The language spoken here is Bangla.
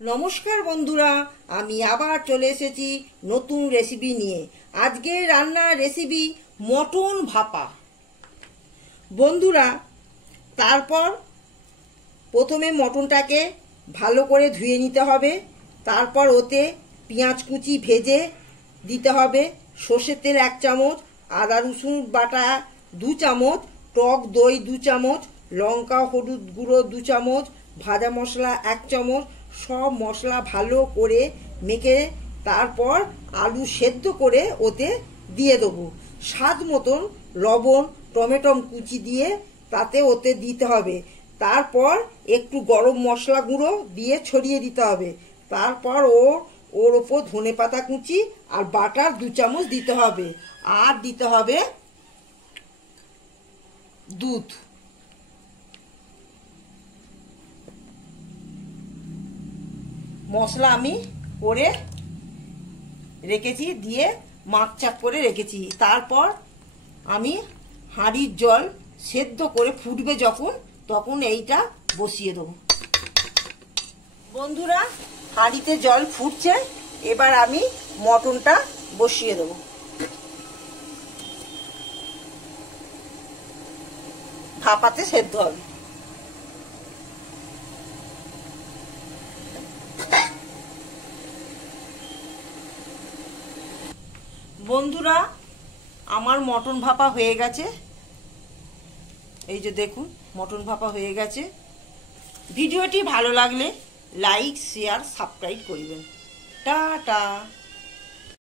নমস্কার বন্ধুরা, আমি আবার চলে এসেছি নতুন রেসিপি নিয়ে। আজকের রান্নার রেসিপি মটন ভাপা। বন্ধুরা, তারপর প্রথমে মটনটাকে ভালো করে ধুয়ে নিতে হবে। তারপর ওতে পেঁয়াজ কুচি ভেজে দিতে হবে, সর্ষের তেল 1 চামচ, আদা রসুন বাটা 2 চামচ, টক দই 2 চামচ, লঙ্কা হলুদ গুঁড়ো 2 চামচ, ভাজা মশলা 1 চামচ। সব মশলা ভালো করে মেখে তারপর আলু সেদ্ধ করে ওতে দিয়ে দেবো। স্বাদ মতন লবণ, টমেটো কুচি দিয়ে তাতে ওতে দিতে হবে। তারপর একটু গরম মশলা গুঁড়ো দিয়ে ছড়িয়ে দিতে হবে। তারপর ওর ওপর ধনেপাতা কুচি আর বাটার 2 চামচ দিতে হবে। আর দিতে হবে দুধ। মশলা আমি করে রেখেছি, দিয়ে মাপচাপ করে রেখেছি। তারপর আমি হাঁড়ির জল সেদ্ধ করে ফুটবে যখন, তখন এইটা বসিয়ে দেবো। বন্ধুরা, হাঁড়িতে জল ফুটছে, এবার আমি মটনটা বসিয়ে দেবো। ভাপাতে সেদ্ধ হবে। বন্ধুরা, আমার মটন ভাপা হয়ে গেছে। এই যে দেখুন, মটন ভাপা হয়ে গেছে। ভিডিওটি ভালো লাগলে লাইক, শেয়ার, সাবস্ক্রাইব করবেন। টাটা।